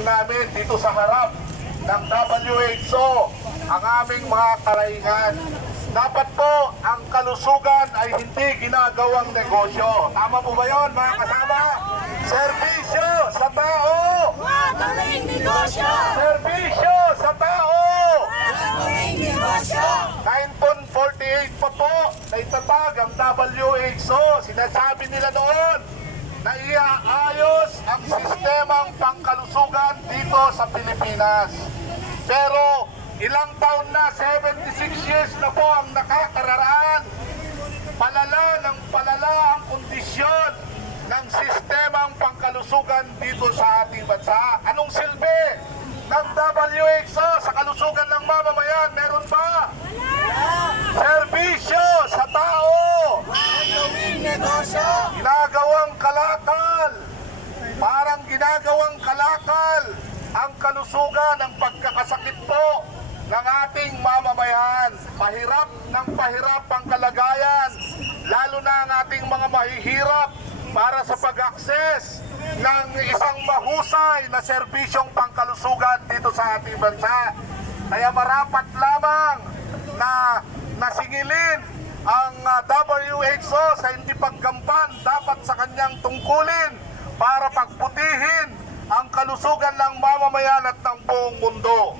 ipinarating namin dito sa harap ng WHO ang aming mga karaingan. Dapat po ang kalusugan ay hindi ginagawang negosyo. Tama po ba yon mga kasama? Serbisyo sa tao! Huwag gawing negosyo! Serbisyo sa tao! Huwag gawing negosyo! 1948 pa po na itatag ang WHO. Sinasabi nila noon na iaayos ang sistemang pangkalusugan dito sa Pilipinas. Pero ilang taon na, 76 years na po ang nakakararaan. Palala ng palala ang kondisyon ng sistemang pangkalusugan dito sa ating bansa. Anong silbi ng WHO sa kalusugan ng mamamayan? Meron ba? Serbisyo sa tao! Huwag gawing negosyo! Ginagawang kalakal! Parang ginagawang kalakal ang kalusugan ng pagkakasakit po ng ating mamamayan. Pahirap ng pahirap ang kalagayan, lalo na ang ating mga mahihirap para sa pag-access ng isang mahusay na serbisyong pangkalusugan dito sa ating bansa. Kaya marapat lamang na nasingilin ang ah, WHO sa hindi pagkampan dapat sa kanyang tungkulin para pagputihin ang kalusugan ng mamamayan at ng buong mundo.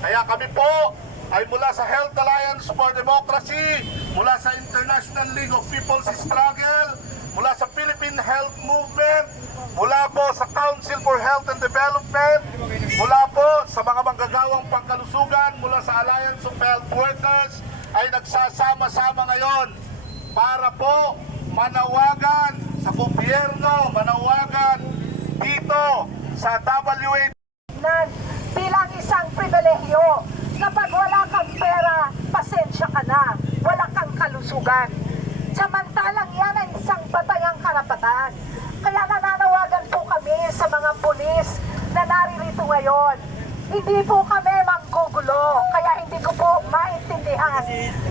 Kaya kami po ay mula sa Health Alliance for Democracy, mula sa International League of People's Struggle, mula sa Philippine Health Movement, mula po sa Council for Health and Development, mula po sa mga manggagawang pangkalusugan, mula sa Alliance of Health Workers, ay nagsasama-sama ngayon para po manawagan sa gobyerno, manawagan dito sa nan bilang isang pribilehyo. Kapag wala kang pera, pasensya ka na. Wala kang kalusugan. Samantalang yan ay isang batayang karapatan. Kaya nananawagan po kami sa mga pulis na naririto ngayon. Hindi po kami manggugulo, kaya hindi ko po maintindihan.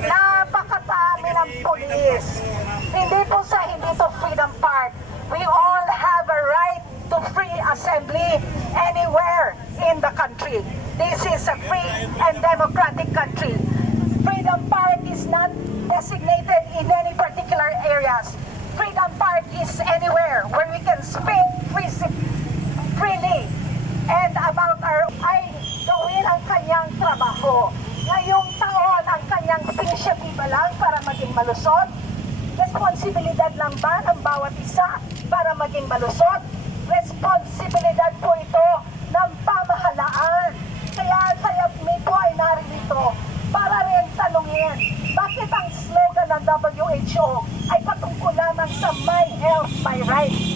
Napakadami ng pulis. Hindi po sa hindi to Freedom Park. We all have a right to free assembly anywhere in the country. This is a free and democratic country. Freedom Park is not designated in any particular areas. Freedom Park is anywhere where we can speak free, freely and about our ay gawin ang kanyang trabaho. Ngayong taon, ang kanyang initiative lang malusot. Responsibilidad lang ba ng bawat isa para maging malusot? Responsibilidad po ito ng pamahalaan. Kaya kaya mi po ay naririto para rin tanungin bakit ang slogan ng WHO ay patungkol lamang sa My Health, My Right.